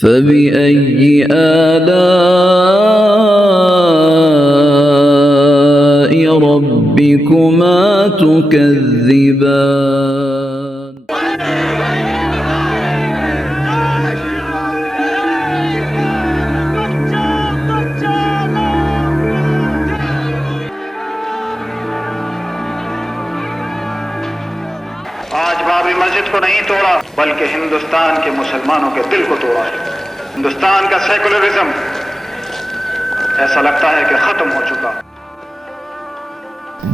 فبأي آلاء ربكما تكذبان آج بابری مسجد کو نہیں توڑا بلکہ ہندوستان کے مسلمانوں کے دل کو توڑا ہے۔ ہندوستان کا سیکولرزم ایسا لگتا ہے کہ ختم ہو چکا۔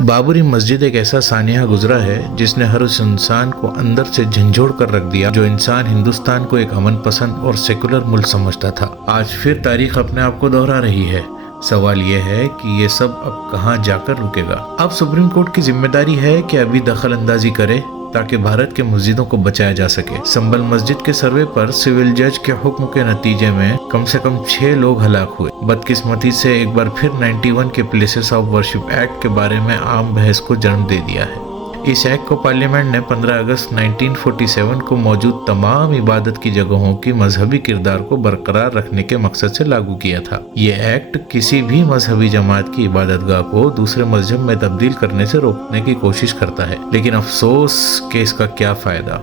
بابری مسجد ایک ایسا سانحہ گزرا ہے جس نے ہر اس انسان کو اندر سے جھنجھوڑ کر رکھ دیا جو انسان ہندوستان کو ایک امن پسند اور سیکولر ملک سمجھتا تھا۔ آج پھر تاریخ اپنے آپ کو دہرا رہی ہے۔ سوال یہ ہے کہ یہ سب اب کہاں جا کر رکے گا؟ اب سپریم کورٹ کی ذمہ داری ہے کہ ابھی دخل اندازی کرے تاکہ بھارت کے مسجدوں کو بچایا جا سکے۔ سنبل مسجد کے سروے پر سول جج کے حکم کے نتیجے میں کم سے کم 6 لوگ ہلاک ہوئے۔ بدقسمتی سے ایک بار پھر 91 کے پلیسز آف ورشپ ایکٹ کے بارے میں عام بحث کو جنم دے دیا ہے۔ اس ایکٹ کو پارلیمنٹ نے 15 اگست 1947 کو موجود تمام عبادت کی جگہوں کی مذہبی کردار کو برقرار رکھنے کے مقصد سے لاگو کیا تھا۔ یہ ایکٹ کسی بھی مذہبی جماعت کی عبادت گاہ کو دوسرے مذہب میں تبدیل کرنے سے روکنے کی کوشش کرتا ہے، لیکن افسوس کہ اس کا کیا فائدہ۔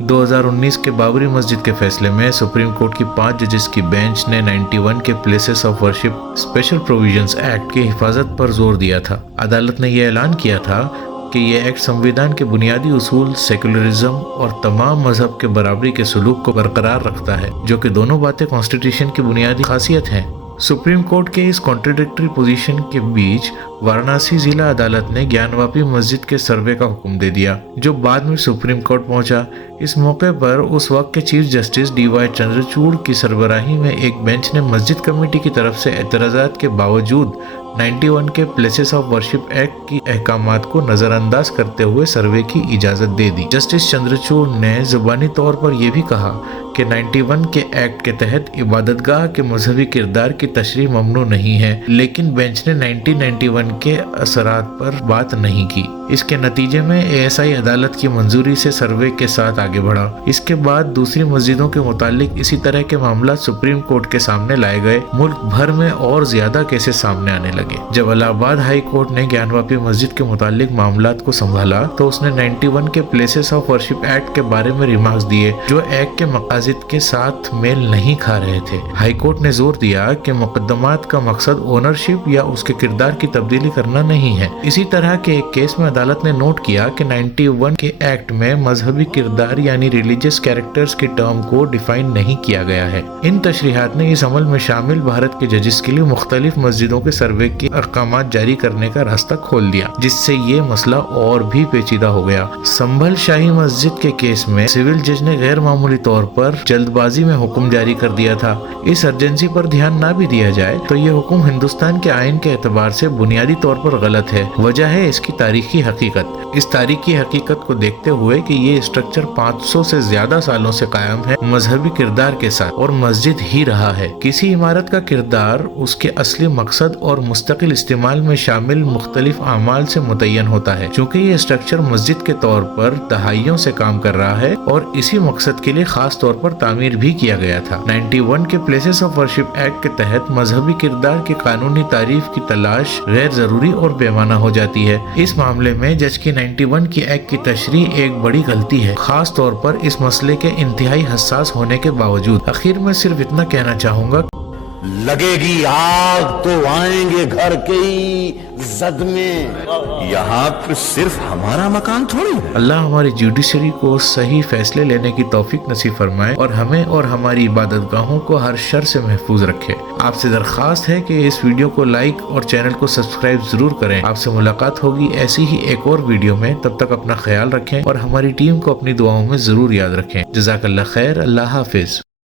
2019 کے بابری مسجد کے فیصلے میں سپریم کورٹ کی 5 ججز کی بینچ نے 91 کے places of worship special provisions act کی حفاظت پر زور دیا تھا۔ عدالت نے یہ اعلان کیا تھا کہ یہ ایکٹ سمویدھان کے بنیادی اصول سیکولرزم اور تمام مذہب کے برابری کے سلوک کو برقرار رکھتا ہے، جو کہ دونوں باتیں کانسٹیٹیوشن کی بنیادی خاصیت ہیں۔ سپریم کورٹ کے اس کانٹراڈکٹری پوزیشن کے بیچ وارانسی ضلع عدالت نے گیان واپی مسجد کے سروے کا حکم دے دیا، جو بعد میں سپریم کورٹ پہنچا۔ اس موقع پر اس وقت کے chief justice D Y Chandrachud کی سربراہی میں ایک بینچ نے مسجد کمیٹی کی طرف سے اعتراضات کے باوجود 91 کے پلیسز آف ورشپ ایکٹ کی احکامات کو نظر انداز کرتے ہوئے سروے کی اجازت دے دی۔ جسٹس چندرچوڑ نے زبانی طور پر یہ بھی کہا کہ 91 کے ایکٹ کے تحت عبادت گاہ کے مذہبی کردار کی تشریح ممنوع نہیں ہے، لیکن بینچ نے 1991 کے اثرات پر بات نہیں کی۔ اس کے نتیجے میں ASI عدالت کی منظوری سے سروے کے ساتھ آگے بڑھا۔ اس کے بعد دوسری مسجدوں کے متعلق اسی طرح کے معاملات سپریم کورٹ کے سامنے لائے گئے۔ ملک بھر میں اور زیادہ کیسز سامنے آنے لگے۔ جب الہ آباد ہائی کورٹ نے گیان واپی مسجد کے متعلق معاملات کو سنبھالا تو اس نے 91 کے پلیسز آف ورشپ ایکٹ کے بارے میں ریمارکس دیے جو ایکٹ کے مقاصد کے ساتھ میل نہیں کھا رہے تھے۔ ہائی کورٹ نے زور دیا کہ مقدمات کا مقصد اونرشپ یا اس کے کردار کی تبدیلی کرنا نہیں ہے۔ اسی طرح کے ایک کیس میں عدالت نے نوٹ کیا کہ 91 کے ایکٹ میں مذہبی کردار یعنی ریلیجیس کیریکٹرز کی ٹرم کو ڈیفائن نہیں کیا گیا ہے۔ ان تشریحات نے اس عمل میں شامل بھارت کے ججز کے لیے مختلف مسجدوں کے سروے کے احکامات جاری کرنے کا راستہ کھول دیا، جس سے یہ مسئلہ اور بھی پیچیدہ ہو گیا۔ سنبھل شاہی مسجد کے کیس میں سول جج نے غیر معمولی طور پر جلد بازی میں حکم جاری کر دیا تھا۔ اس ارجنسی پر دھیان نہ بھی دیا جائے تو یہ حکم ہندوستان کے آئین کے اعتبار سے بنیادی طور پر غلط ہے۔ وجہ ہے اس کی تاریخی حقیقت۔ اس تاریخی حقیقت کو دیکھتے ہوئے کہ یہ اسٹرکچر 500 سے زیادہ سالوں سے قائم ہے مذہبی کردار کے ساتھ اور مسجد ہی رہا ہے۔ کسی عمارت کا کردار اس کے اصلی مقصد اور مستقل استعمال میں شامل مختلف اعمال سے متعین ہوتا ہے۔ چونکہ یہ اسٹرکچر مسجد کے طور پر دہائیوں سے کام کر رہا ہے اور اسی مقصد کے لیے خاص طور پر تعمیر بھی کیا گیا تھا۔ 91 کے پلیسز آف ورشپ ایکٹ کے تحت مذہبی کردار کی قانونی تعریف کی تلاش غیر ضروری اور بے معنی ہو جاتی ہے۔ اس معاملے میں جج کی 91 کی ایکٹ کی تشریح ایک بڑی غلطی ہے، خاص طور پر اس مسئلے کے انتہائی حساس ہونے کے باوجود۔ آخر میں صرف اتنا کہنا چاہوں گا، لگے گی آگ تو آئیں گے گھر کے ہی زد میں، یہاں پہ صرف ہمارا مکان تھوڑی ہے۔ اللہ ہماری جوڈیشری کو صحیح فیصلے لینے کی توفیق نصیب فرمائے اور ہمیں اور ہماری عبادت گاہوں کو ہر شر سے محفوظ رکھے۔ آپ سے درخواست ہے کہ اس ویڈیو کو لائک اور چینل کو سبسکرائب ضرور کریں۔ آپ سے ملاقات ہوگی ایسی ہی ایک اور ویڈیو میں، تب تک اپنا خیال رکھیں اور ہماری ٹیم کو اپنی دعاؤں میں ضرور یاد رکھیں۔ جزاک اللہ خیر، اللہ حافظ۔